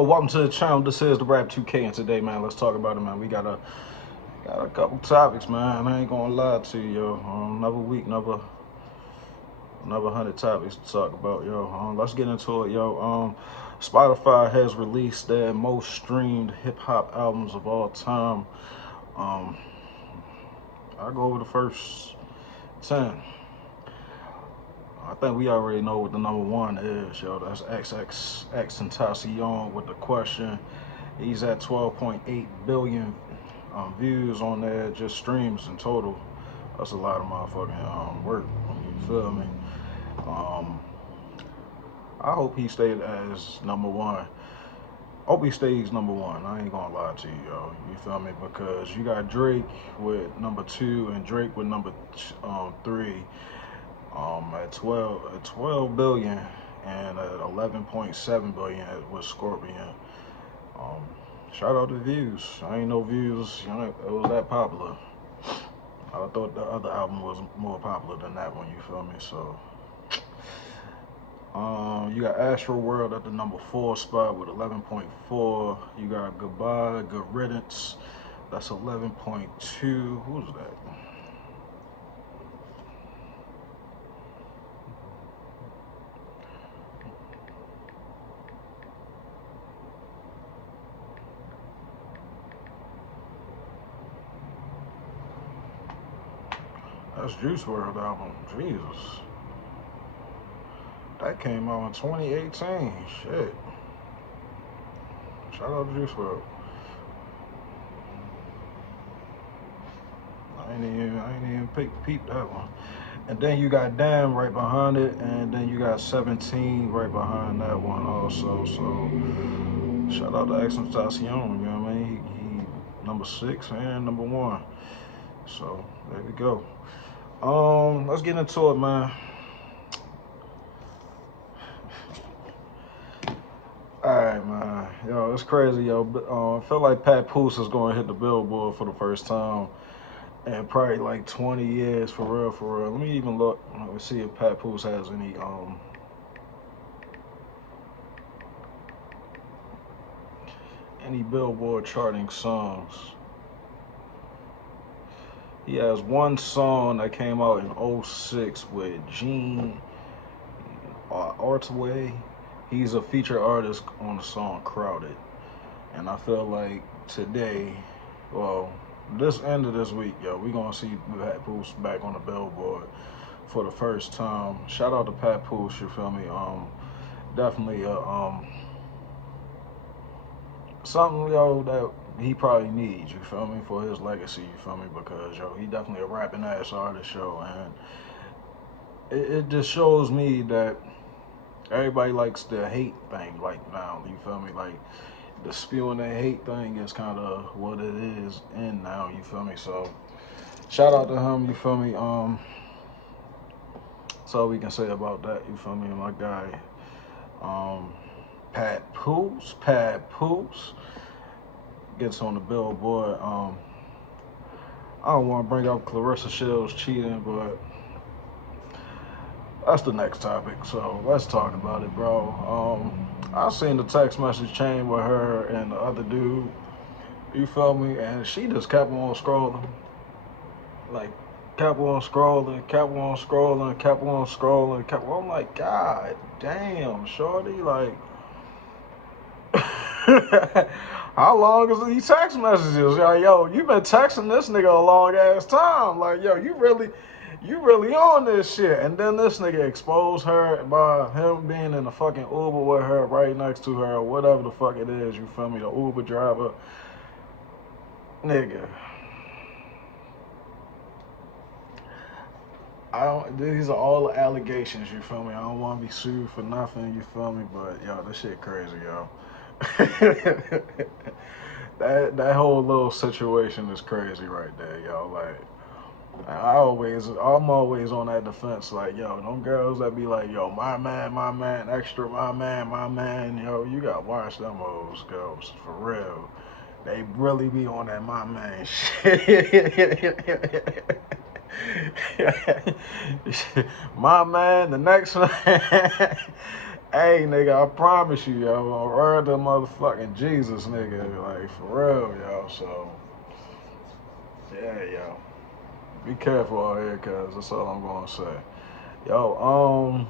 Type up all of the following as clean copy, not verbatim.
Welcome to the channel. This is the Rap 2K, and today, man, let's talk about it, man. We got a couple topics, man. I ain't gonna lie to you, yo. Another week, another 100 topics to talk about, yo. Let's get into it, yo. Spotify has released their most streamed hip hop albums of all time. I'll go over the first 10. I think we already know what the number one is, yo. That's XXXTentacion with The Question. He's at 12.8 billion views on there, just streams in total. That's a lot of motherfucking work. You feel me? I hope he stayed as number one. Hope he stays number one. I ain't gonna lie to you, yo. You feel me? Because you got Drake with number 2 and Drake with number 3. At 12 billion and at 11.7 billion with Scorpion. Shout out to views. I ain't no views. You know, it was that popular. I thought the other album was more popular than that one. You feel me? So, you got Astro World at the number 4 spot with 11.4. You got Goodbye, Good Riddance. That's 11.2. Who's that? That's Juice WRLD album. Jesus. That came out in 2018. Shit. Shout out to Juice WRLD. I ain't even peep that one. And then you got Damn right behind it, and then you got 17 right behind that one also. So shout out to XXXTentacion, you know what I mean? He number 6 and number 1. So there we go. Let's get into it, man. Alright, man. Yo, it's crazy, yo. I feel like Papoose is going to hit the Billboard for the first time in probably like 20 years, for real, for real. Let me even look. Let me see if Papoose has any Billboard charting songs. He has one song that came out in 06 with Gene Artway. He's a featured artist on the song Crowded. And I feel like today, well, this end of this week, yo, we gonna see Papoose back on the Billboard for the first time. Shout out to Papoose, you feel me? Definitely something, yo, that he probably needs, you feel me, for his legacy, you feel me? Because, yo, he definitely a rapping ass artist, yo, and it just shows me that everybody likes the hate thing like now, you feel me? Like, the spewing that hate thing is kind of what it is in now, you feel me? So, shout out to him, you feel me? That's all we can say about that, you feel me? My guy, Papoose gets on the Billboard. I don't want to bring up Clarissa Shields cheating, but that's the next topic. So let's talk about it, bro. I seen the text message chain with her and the other dude. You feel me? And she just kept on scrolling, like kept on scrolling. I'm like, God damn, shorty, like. How long is these text messages? Like, yo, you been texting this nigga a long ass time. Like, yo, you really on this shit. And then this nigga exposed her by him being in the fucking Uber with her, right next to her, whatever the fuck it is, you feel me? The Uber driver. Nigga. These are all allegations, you feel me? I don't want to be sued for nothing, you feel me? But, yo, this shit crazy, yo. that whole little situation is crazy right there, yo. Like, I'm always on that defense, like, yo, them girls that be like, yo, my man, extra, my man, yo, you gotta watch them hoes, girls, for real. They really be on that my man shit. My man, the next one. Hey, nigga, I promise you, yo, I'm word to motherfucking Jesus, nigga, like for real, yo. So, yeah, yo, be careful out here, cause that's all I'm gonna say. Yo,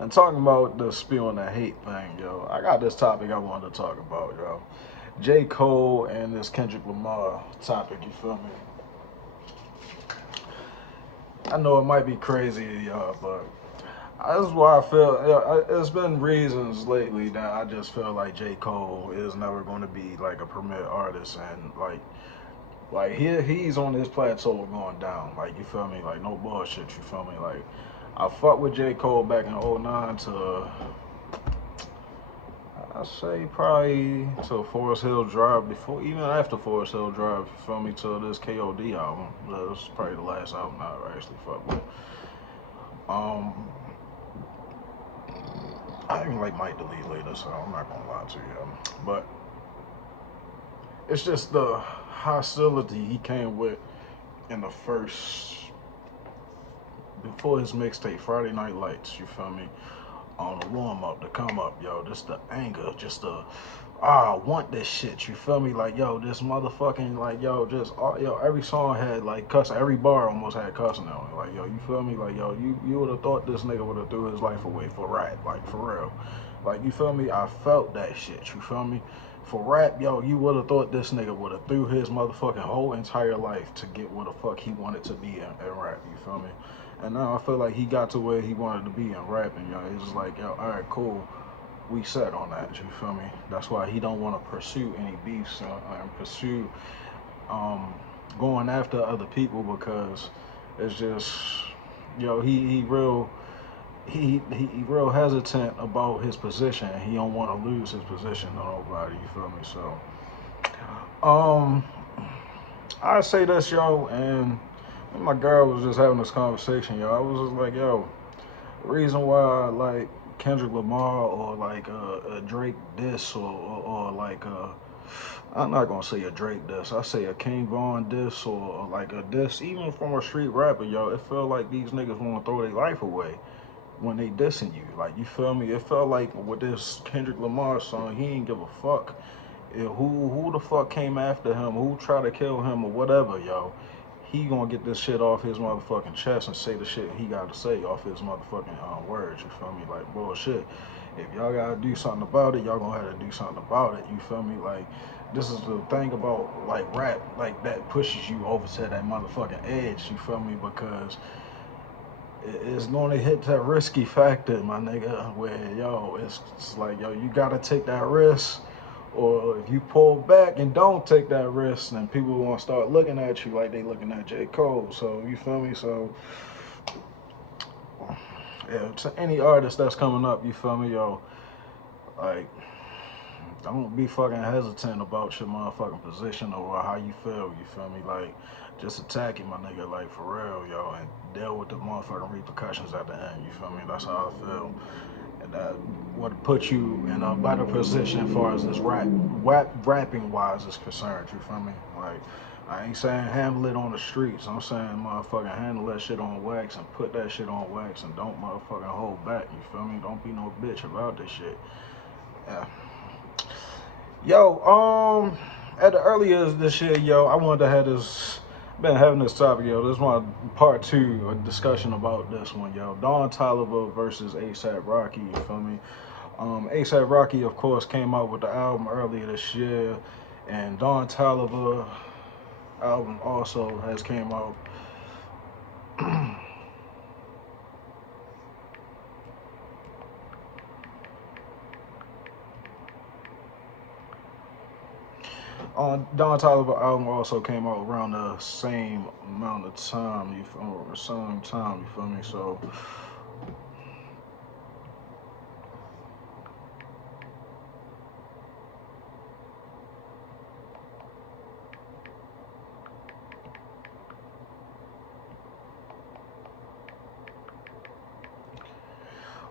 and talking about the spewing the hate thing, yo, I got this topic I wanted to talk about, yo. J. Cole and this Kendrick Lamar topic, you feel me? I know it might be crazy to y'all, but this is why I feel. It's been reasons lately that I just feel like J. Cole is never going to be like a premier artist, and like he's on his plateau of going down. Like you feel me? Like no bullshit. You feel me? Like I fucked with J. Cole back in '09 to I say probably to Forest Hill Drive before even after Forest Hill Drive. You feel me? To this KOD album. That was probably the last album I actually fucked with. Um, I even like Mike Delete later, so I'm not gonna lie to you. But it's just the hostility he came with in the first before his mixtape Friday Night Lights. You feel me? On the warm up, to come up, yo. Just the anger, just the I want this shit. You feel me? Like yo, this motherfucking like yo, just yo. Every song had like cussing. Every bar almost had cussing on it. Like yo, you feel me? Like yo, you would have thought this nigga would have threw his life away for rap. Like for real. Like you feel me? I felt that shit. You feel me? For rap, yo, you would have thought this nigga would have threw his motherfucking whole entire life to get what the fuck he wanted to be in rap. You feel me? And now I feel like he got to where he wanted to be in rapping, yo. It's just like, yo, all right, cool. We set on that, you feel me? That's why he don't want to pursue any beefs and pursue um, going after other people because it's just, yo, he real hesitant about his position. He don't want to lose his position to nobody, you feel me? So, um, I say this, yo, and my girl was just having this conversation, yo. I was just like, yo, the reason why like Kendrick Lamar or like a Drake diss or like I'm not gonna say a Drake diss. I say a King Von diss or like a diss even from a street rapper, yo. It felt like these niggas want to throw their life away when they dissing you. Like you feel me? It felt like with this Kendrick Lamar song, he ain't give a fuck. Who the fuck came after him? Who tried to kill him or whatever, yo? He gonna get this shit off his motherfucking chest and say the shit he got to say off his motherfucking words. You feel me? Like bullshit. If y'all gotta do something about it, y'all gonna have to do something about it. You feel me? Like this is the thing about like rap, like that pushes you over to that motherfucking edge. You feel me? Because it's going to hit that risky factor, my nigga, where, yo, it's like, yo, you got to take that risk. Or if you pull back and don't take that risk, then people want to start looking at you like they looking at J. Cole. So, you feel me? So, yeah, to any artist that's coming up, you feel me, yo, like, don't be fucking hesitant about your motherfucking position or how you feel, you feel me? Like, just attack it, my nigga, like, for real, yo, and deal with the motherfucking repercussions at the end, you feel me? That's how I feel. And that would put you in a better position as far as this rapping wise is concerned, you feel me? Like, I ain't saying handle it on the streets. I'm saying motherfucking handle that shit on wax and put that shit on wax and don't motherfucking hold back, you feel me? Don't be no bitch about this shit. Yeah. Yo, at the earliest this year, yo, I wanted to have this. Been having this topic, yo. This is my part two, a discussion about this one, yo. Don Toliver versus ASAP Rocky. You feel me? ASAP Rocky, of course, came out with the album earlier this year, and Don Toliver album also has came out. Don Toliver album also came out around the same amount of time. You feel me? Same time. You feel me? So.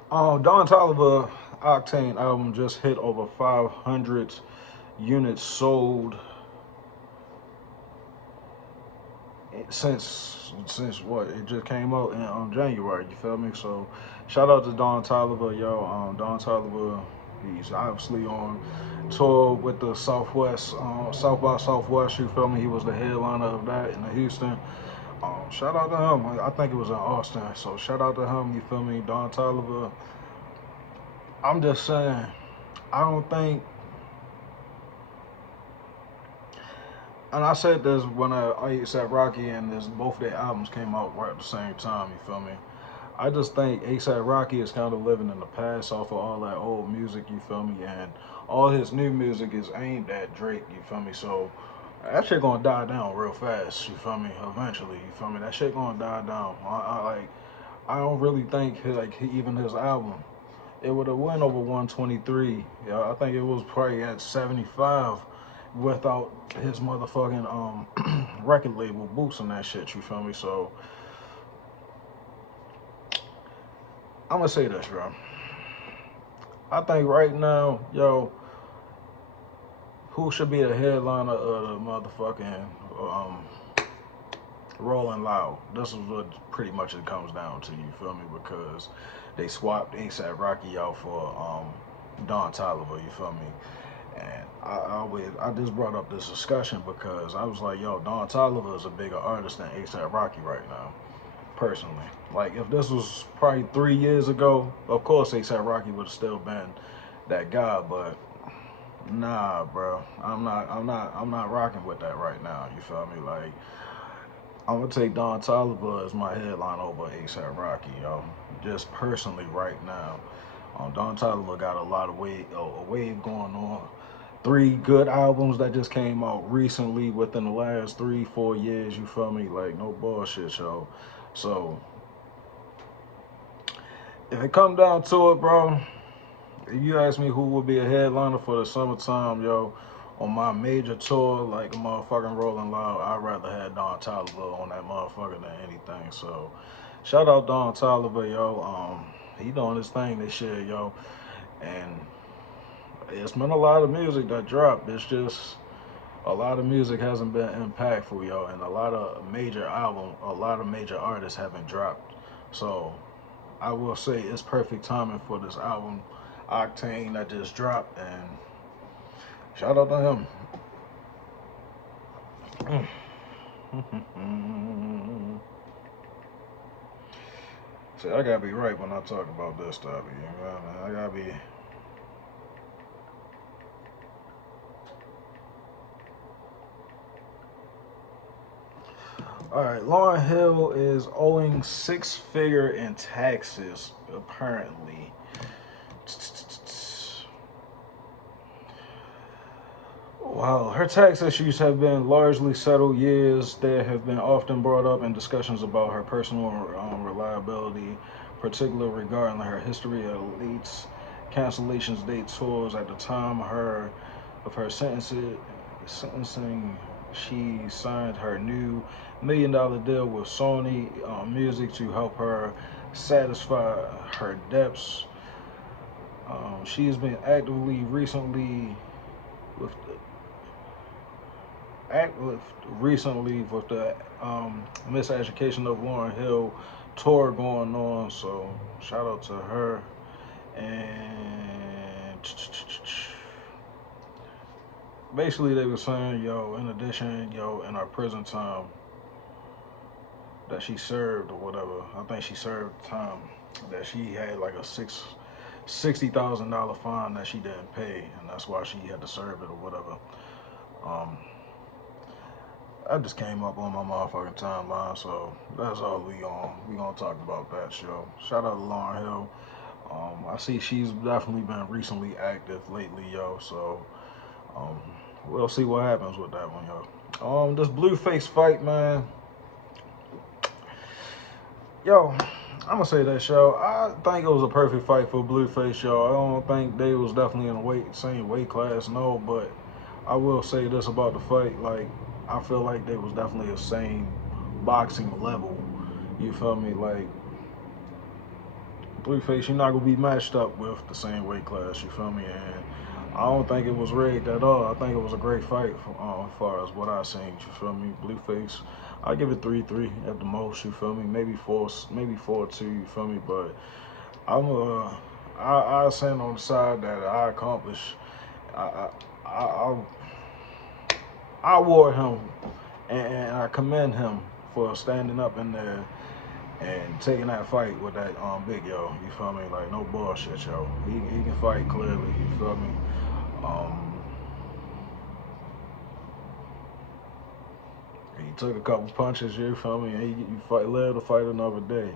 Don Toliver Octane album just hit over 500 units sold since what it just came out in January. You feel me? So shout out to Don Toliver, yo. Don Toliver, he's obviously on tour with the Southwest, South by Southwest. You feel me? He was the headliner of that in Houston. Shout out to him. I think it was in Austin. So shout out to him. You feel me? Don Toliver. I'm just saying, I don't think. And I said this when I said Rocky and this both their albums came out right at the same time. You feel me? I just think ASAP Rocky is kind of living in the past off of all that old music. You feel me? And all his new music is aimed at Drake. You feel me? So that shit gonna die down real fast. You feel me? Eventually, you feel me? That shit gonna die down. I don't really think even his album it would have went over 123. Yeah, I think it was probably at 75 without his motherfucking record label boosting that shit. You feel me? So I'm gonna say this, bro. I think right now, yo, who should be the headliner of the motherfucking Rolling Loud? This is what pretty much it comes down to. You feel me? Because they swapped ASAP Rocky out for Don Toliver. You feel me? And I just brought up this discussion because I was like, yo, Don Toliver is a bigger artist than ASAP Rocky right now. Personally, like if this was probably 3 years ago, of course ASAP Rocky would have still been that guy, but nah, bro, I'm not rocking with that right now. You feel me? Like I'm gonna take Don Toliver as my headline over ASAP Rocky, yo. Just personally right now, Don Toliver got a lot of a wave going on. 3 good albums that just came out recently within the last 3-4 years. You feel me? Like no bullshit, yo. So if it come down to it, bro, if you ask me who would be a headliner for the summertime, yo, on my major tour, like a motherfucking Rolling Loud, I'd rather have Don Toliver on that motherfucker than anything. So shout out Don Toliver, yo. He doing his thing this year, yo. And it's been a lot of music that dropped. It's just a lot of music hasn't been impactful, yo, and a lot of major artists haven't dropped. So I will say it's perfect timing for this album, Octane, that just dropped, and shout out to him. See, I gotta be right when I talk about this topic, you know what I mean? I gotta be. All right, Lauryn Hill is owing 6-figure in taxes, apparently. Wow, her tax issues have been largely settled years. There have been often brought up in discussions about her personal reliability, particularly regarding her history of leaks, cancellations, date tours. At the time of her sentencing, she signed her new $1 million deal with Sony Music to help her satisfy her debts. She has been active recently with the Miseducation of Lauryn Hill tour going on. So shout out to her. And basically they were saying, yo, in addition, yo, in her prison time that she served or whatever, I think she served time, that she had like a $60,000 fine that she didn't pay, and that's why she had to serve it or whatever. I just came up on my motherfucking timeline, so that's all we gonna talk about that show. Shout out to Lauryn Hill. I see she's definitely been recently active lately, yo. So we'll see what happens with that one, yo. This Blueface fight, man. Yo, I'm gonna say this, yo. I think it was a perfect fight for Blueface, yo. I don't think they was definitely in the same weight class, no. But I will say this about the fight, like I feel like they was definitely the same boxing level. You feel me? Like Blueface, you're not gonna be matched up with the same weight class. You feel me? And I don't think it was rigged at all. I think it was a great fight as far as what I seen. You feel me? Blueface, I give it 3-3 at the most. You feel me? Maybe 4-2. You feel me? But I'm I stand on the side that I accomplished. I I I, I award him and I commend him for standing up in there and taking that fight with that big yo. You feel me? Like no bullshit, yo. He can fight clearly. You feel me? Um, he took a couple punches. You feel me? And you fight, live to fight another day.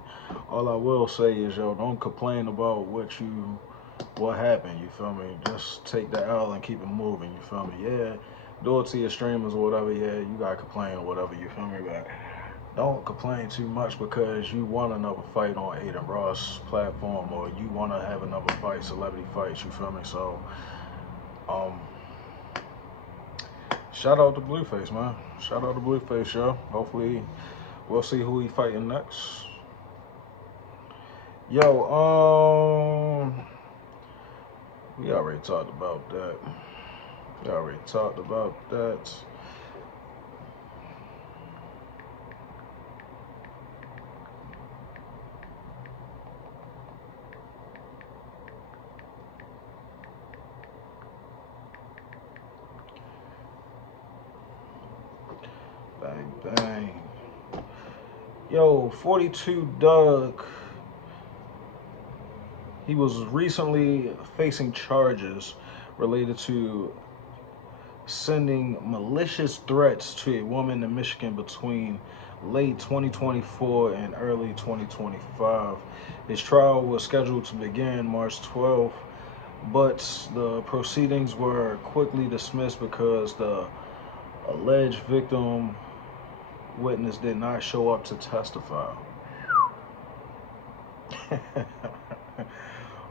All I will say is, yo, don't complain about what happened. You feel me? Just take the L and keep it moving. You feel me? Yeah, do it to your streamers or whatever. Yeah, you gotta complain or whatever. You feel me? But don't complain too much because you want another fight on Aiden Ross' platform or you want to have another fight, celebrity fights. You feel me? So, um, shout out to Blueface, man. Shout out to Blueface, yo. Hopefully, we'll see who he fighting next. Yo, we already talked about that. We already talked about that. Bang, bang. Yo, 42 Dugg. He was recently facing charges related to sending malicious threats to a woman in Michigan between late 2024 and early 2025. His trial was scheduled to begin March 12th, but the proceedings were quickly dismissed because the alleged victim witness did not show up to testify.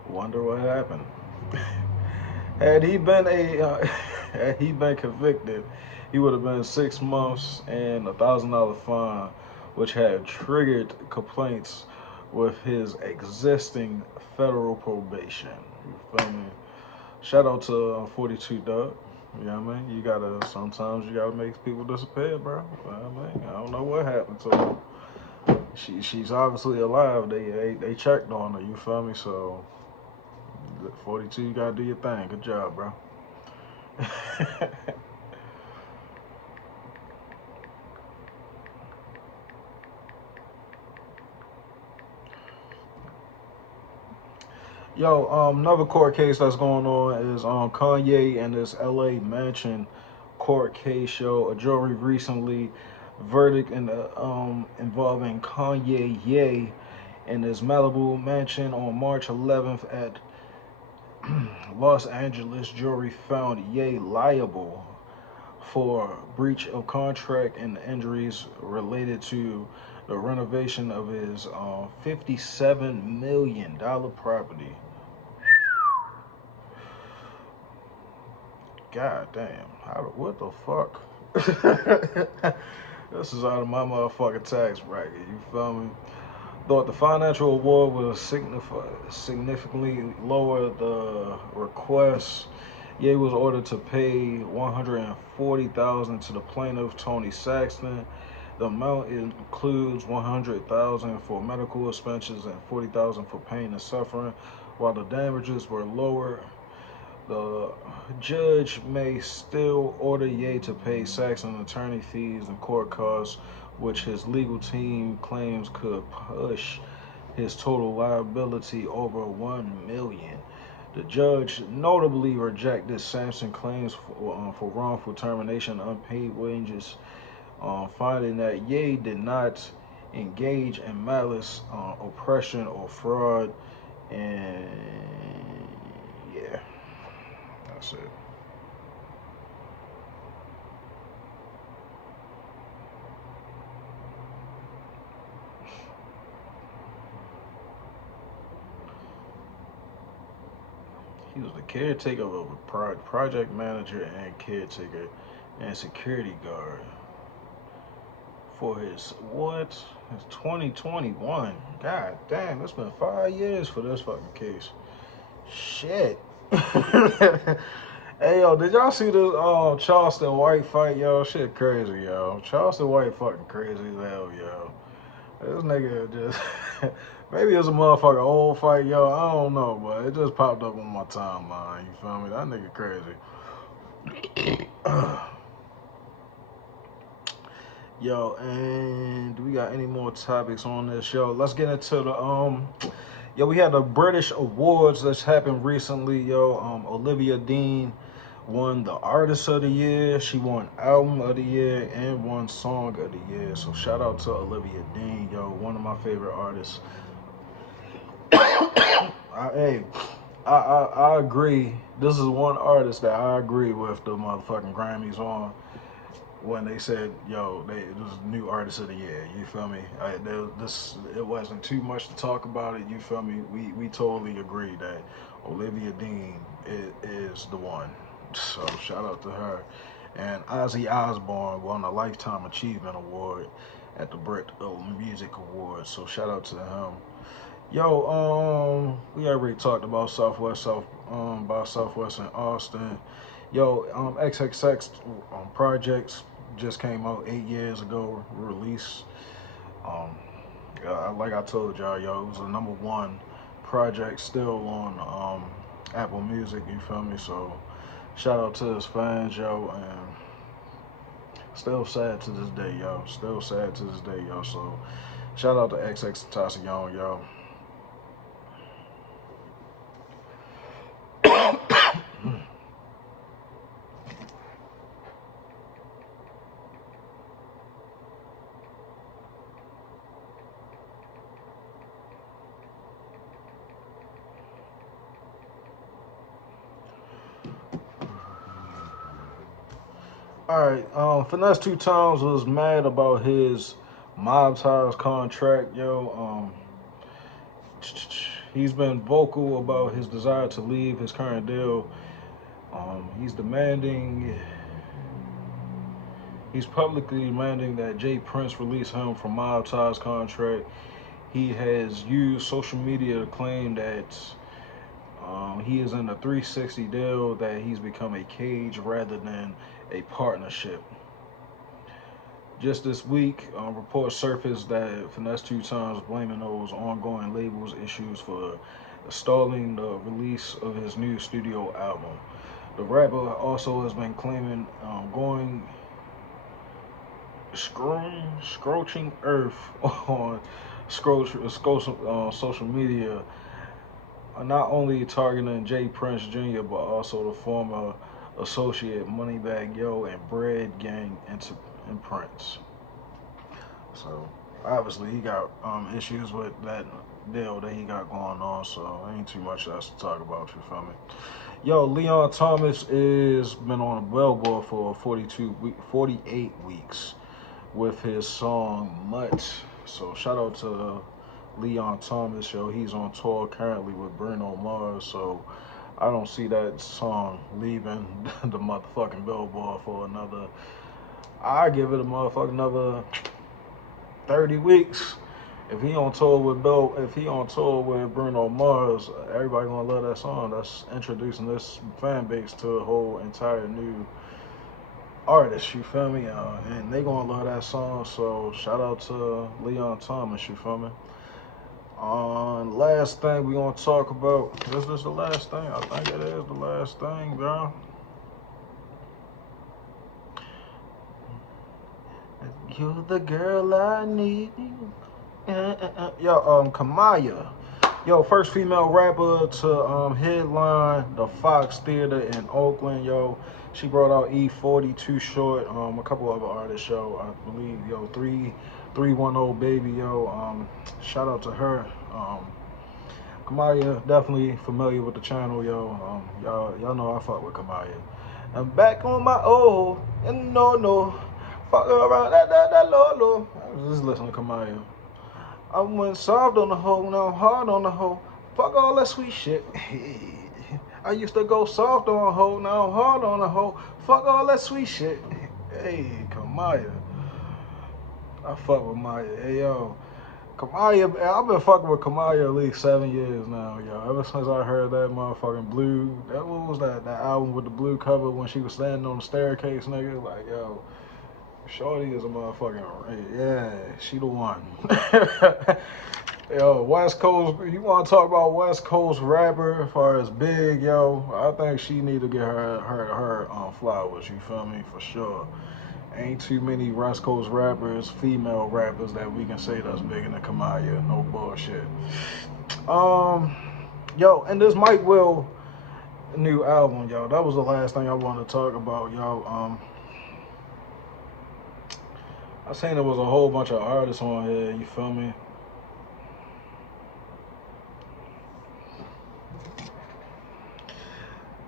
Wonder what happened. Had he been had he been convicted, he would have been 6 months and $1,000 fine, which had triggered complaints with his existing federal probation. You feel me? Shout out to 42 Dugg. You know what I mean? Sometimes you gotta make people disappear, bro. You know what I mean? I don't know what happened to her. She's obviously alive. They checked on her. You feel me? So 42, you gotta do your thing. Good job, bro. Yo, another court case that's going on is Kanye and his LA mansion court case. Yo, a jury recently verdict involving Kanye Ye in his Malibu mansion on March 11th at Los Angeles. Jury found Ye liable for breach of contract and injuries related to the renovation of his $57 million property. God damn, what the fuck? This is out of my motherfucking tax bracket, you feel me? Thought the financial award would significantly lower the request. Ye was ordered to pay $140,000 to the plaintiff, Tony Saxton. The amount includes $100,000 for medical expenses and $40,000 for pain and suffering. While the damages were lower, the judge may still order Ye to pay Saxon attorney fees and court costs, which his legal team claims could push his total liability over $1 million. The judge notably rejected Sampson's claims for wrongful termination and unpaid wages, finding that Ye did not engage in malice, oppression, or fraud. And yeah, that's it. He was the caretaker of a project manager and caretaker and security guard for his what? It's 2021. God damn, it's been 5 years for this fucking case. Shit. Hey yo, did y'all see this Charleston White fight, yo? Shit crazy, yo. Charleston White fucking crazy as hell, yo. This nigga just maybe it's a motherfucking old fight, yo. I don't know, but it just popped up on my timeline. You feel me? That nigga crazy. Yo, and do we got any more topics on this? Yo, let's get into the yo, we had the British Awards that's happened recently, yo. Olivia Dean won the Artist of the Year, she won Album of the Year, and won Song of the Year. So shout out to Olivia Dean, yo, one of my favorite artists. I agree. This is one artist that I agree with the motherfucking Grammys on when they said, "Yo, this is new artist of the year." You feel me? It wasn't too much to talk about it. You feel me? We totally agree that Olivia Dean is the one. So shout out to her. And Ozzy Osbourne won a Lifetime Achievement Award at the Brit Music Awards. So shout out to him. Yo, we already talked about Southwest in Austin. Yo, XXX projects just came out 8 years ago, release. Like I told y'all, yo, it was the #1 project still on Apple Music, you feel me? So shout out to his fans, yo, and still sad to this day, yo. Still sad to this day, yo. So shout out to XXXTentacion, yo. All right, Finesse 2 Times was mad about his Mob Ties contract, yo. He's been vocal about his desire to leave his current deal. He's publicly demanding that Jay Prince release him from Mob Ties contract. He has used social media to claim that he is in a 360 deal, that he's become a cage rather than a partnership. Just this week, reports surfaced that Finesse 2 Times blaming those ongoing labels issues for stalling the release of his new studio album. The rapper also has been claiming scorching earth on social media, not only targeting Jay Prince Jr., but also the former associate Moneybagg Yo and Bread Gang and Prince. So obviously he got issues with that deal that he got going on, so ain't too much else to talk about, you feel me? Yo, Leon Thomas is been on a billboard for 48 weeks with his song Mutt. So shout out to Leon Thomas, yo. He's on tour currently with Bruno Mars, so I don't see that song leaving the motherfucking billboard for another. I give it a motherfucking another 30 weeks. If he on tour with Bruno Mars, everybody gonna love that song. That's introducing this fan base to a whole entire new artist, you feel me? And they gonna love that song. So shout out to Leon Thomas, you feel me? Last thing we gonna talk about. Is this the last thing? I think it is the last thing, bro. You're the girl I need. Yo, Kamaya. Yo, first female rapper to headline the Fox Theater in Oakland, yo. She brought out E40, Too Short, a couple other artists, yo. I believe, yo, 310 Baby, yo. Shout out to her. Kamaya, definitely familiar with the channel, yo. Y'all know I fuck with Kamaya. I'm back on my old and no. Fuck around that low. I was just listening to Kamaya. I went soft on the hoe, now I'm hard on the hoe. Fuck all that sweet shit. I used to go soft on a hoe, now I'm hard on a hoe. Fuck all that sweet shit. Hey, Kamaya. I fuck with Maya. Hey, yo. Kamaya, I've been fucking with Kamaya at least 7 years now, yo. Ever since I heard that motherfucking blue, what was that album with the blue cover when she was standing on the staircase, nigga? Like, yo, Shorty is a motherfucking, yeah, she the one. Yo, West Coast, you want to talk about West Coast rapper as far as big, yo, I think she need to get her flowers, you feel me, for sure. Ain't too many West Coast rappers, female rappers that we can say that's bigger than Kamaya. No bullshit. Um, yo, and this Mike Will new album, yo. That was the last thing I wanted to talk about, yo. I seen there was a whole bunch of artists on here. You feel me?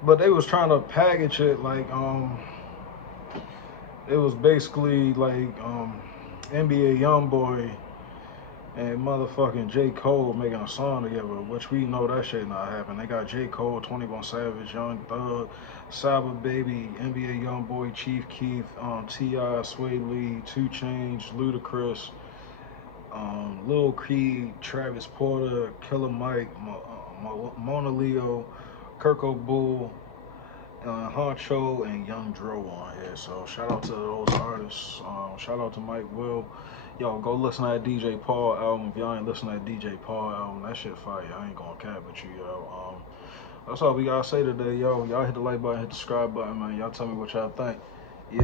But they was trying to package it like it was basically like NBA YoungBoy and motherfucking J. Cole making a song together, which we know that shit not happen. They got J. Cole, 21 Savage, Young Thug, Cyber Baby, NBA YoungBoy, Chief Keef, T.I., Sway Lee, 2 Chainz, Ludacris, Lil Creed, Travis Porter, Killer Mike, Mona Leo, Kirko Bull, Honcho, and Young Dro on here. So shout out to those artists. Shout out to Mike Will. Yo, go listen to that DJ Paul album. If y'all ain't listening to that DJ Paul album, that shit fire. I ain't gonna cap with you, yo. That's all we gotta say today, yo. Y'all hit the like button, hit the subscribe button, man. Y'all tell me what y'all think. Yeah.